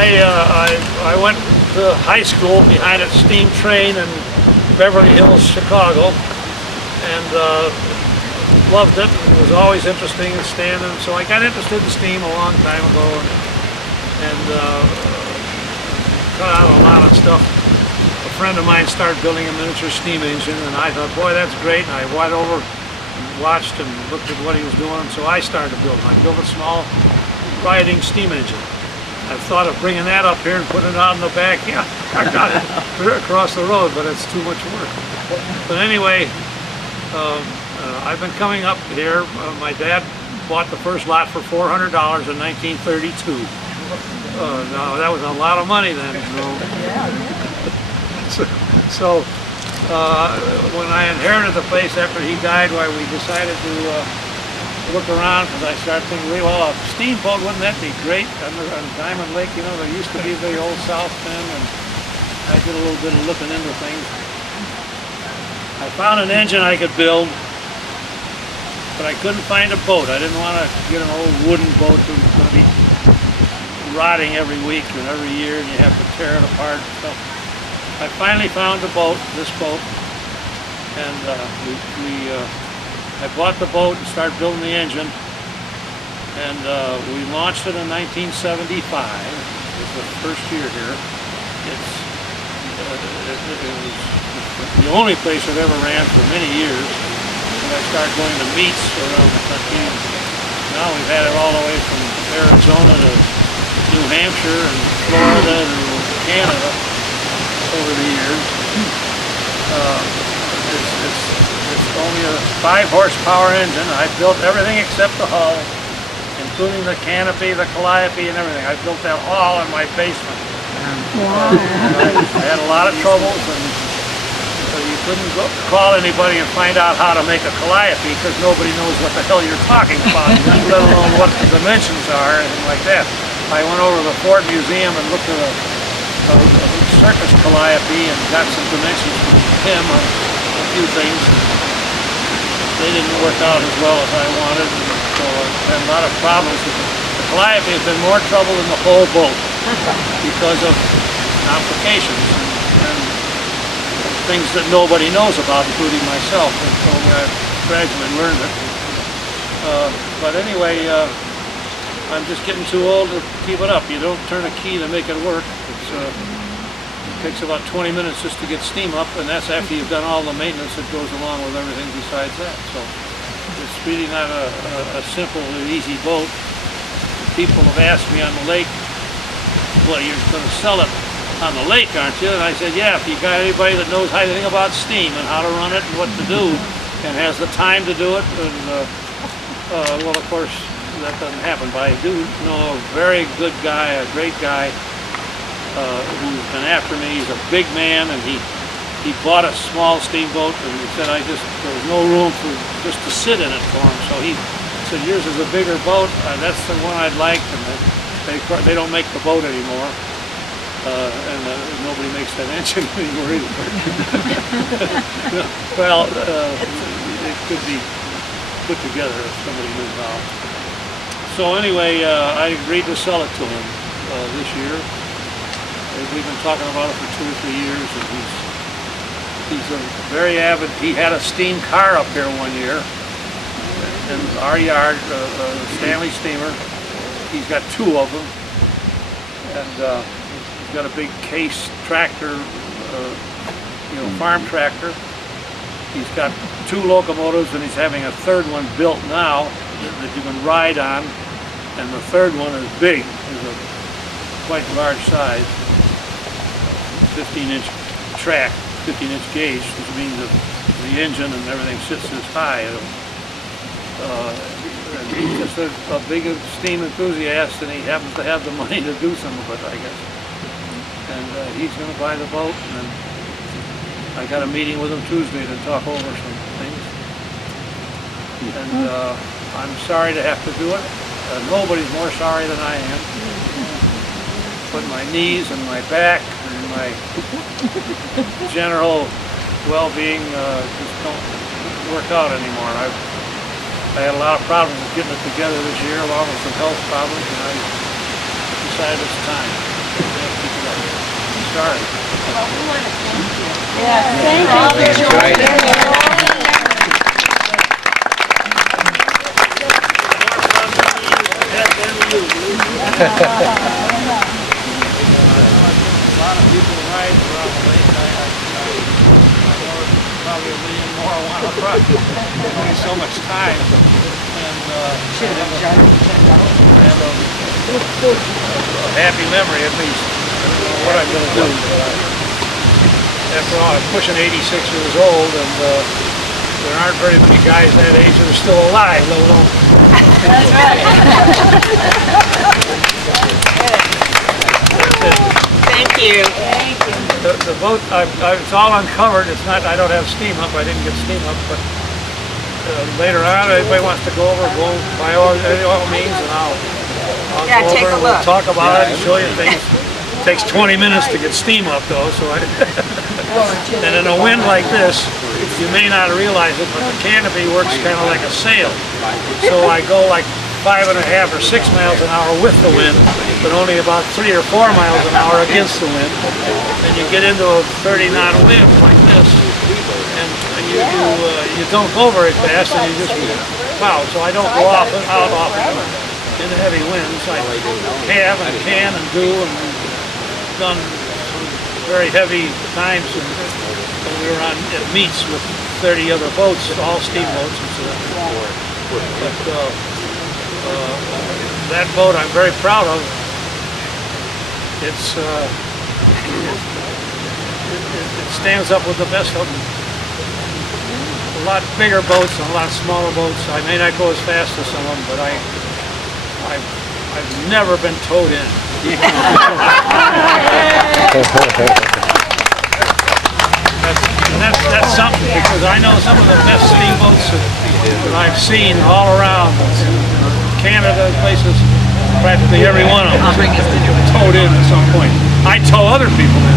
I went to high school behind a steam train in Beverly Hills, Chicago, and loved it. It was always interesting and standing. So I got interested in steam a long time ago, and cut out a lot of stuff. A friend of mine started building a miniature steam engine, and I thought, boy, that's great. And I went over, watched and looked at what he was doing, so I started building. I built a small riding steam engine. I thought of bringing that up here and putting it out in the back. Yeah, I got it across the road, but it's too much work. But anyway, I've been coming up here. My dad bought the first lot for $400 in 1932. Now that was a lot of money then. So when I inherited the place after he died, why we decided to look around, because I started thinking, well, a steamboat, wouldn't that be great on Diamond Lake? You know, there used to be the old South Bend, and I did a little bit of looking into things. I found an engine I could build, but I couldn't find a boat. I didn't want to get an old wooden boat that was going to be rotting every week and every year, and you have to tear it apart and stuff. I finally found a boat, this boat, and I bought the boat and started building the engine, and we launched it in 1975. It was the first year here. It was the only place it ever ran for many years. And I started going to meets around the country. Now we've had it all the way from Arizona to New Hampshire and Florida to Canada over the years. It's only a 5-horsepower engine. I built everything except the hull, including the canopy, the calliope, and everything. I built that all in my basement. Wow. I had a lot of troubles, and you couldn't call anybody and find out how to make a calliope because nobody knows what the hell you're talking about, let alone what the dimensions are, and anything like that. I went over to the Ford Museum and looked at a circus calliope and got some dimensions from him on a few things. They didn't work out as well as I wanted, so I've had a lot of problems. The calliope has been more trouble than the whole boat because of complications and things that nobody knows about, including myself, until I gradually learned it. But anyway, I'm just getting too old to keep it up. You don't turn a key to make it work. It takes about 20 minutes just to get steam up, and that's after you've done all the maintenance that goes along with everything besides that. So it's really not a simple and easy boat. People have asked me on the lake, well, you're going to sell it on the lake, aren't you? And I said, yeah, if you got anybody that knows anything about steam and how to run it and what to do and has the time to do it, and well, of course, that doesn't happen. But I do know a very good guy, a great guy, who's been after me. He's a big man, and he bought a small steamboat, and he said there was no room for just to sit in it for him. So he said, yours is a bigger boat. That's the one I'd like. And they don't make the boat anymore, and nobody makes that engine anymore either. Well, it could be put together if somebody knew how. So anyway, I agreed to sell it to him this year. We've been talking about it for 2 or 3 years, and he's a very avid. He had a steam car up here one year in our yard, a Stanley steamer. He's got 2 of them, and he's got a big case tractor, farm tractor. He's got 2 locomotives, and he's having a 3rd one built now that you can ride on, and the 3rd one is big. It's a quite large size. 15-inch track, 15-inch gauge, which means the engine and everything sits this high. He's just a big steam enthusiast, and he happens to have the money to do some of it, I guess. And he's going to buy the boat, and I got a meeting with him Tuesday to talk over some things. And I'm sorry to have to do it. Nobody's more sorry than I am. But my knees and my back and my general well-being just don't work out anymore. I had a lot of problems with getting it together this year, along with some health problems, and I decided it's time. So Sorry. Yeah, thank you. Enjoyed it. A lot of people ride around the lake. I know probably a million more want to run. There's only so much time. And a happy memory at least. I don't know what I'm going to do. After all, I'm pushing 86 years old, and there aren't very many guys that age that are still alive, let alone. That's right. Thank you. Thank you. The boat, it's all uncovered. It's not. I don't have steam up. I didn't get steam up, but later on, if anybody wants to go over, go by all means, and I'll Yeah, go take over a and we'll look. talk about it and show you things. It takes 20 minutes to get steam up, though. So and in a wind like this, you may not realize it, but the canopy works kind of like a sail. So I go like 5.5 or 6 miles an hour with the wind, but only about 3 or 4 miles an hour against the wind. And you get into a 30-knot wind like this, and you don't go very fast, and you just wow. So I don't go off and out often in the heavy winds. I have and can and do, and done some very heavy times when we were on at meets with 30 other boats, all steamboats and so on. But that boat I'm very proud of. It stands up with the best of them. A lot bigger boats and a lot smaller boats. I may not go as fast as some of them, but I've never been towed in. That's something, because I know some of the best steamboats that I've seen all around Canada, places, practically every one of them towed in at some point. I tow other people in.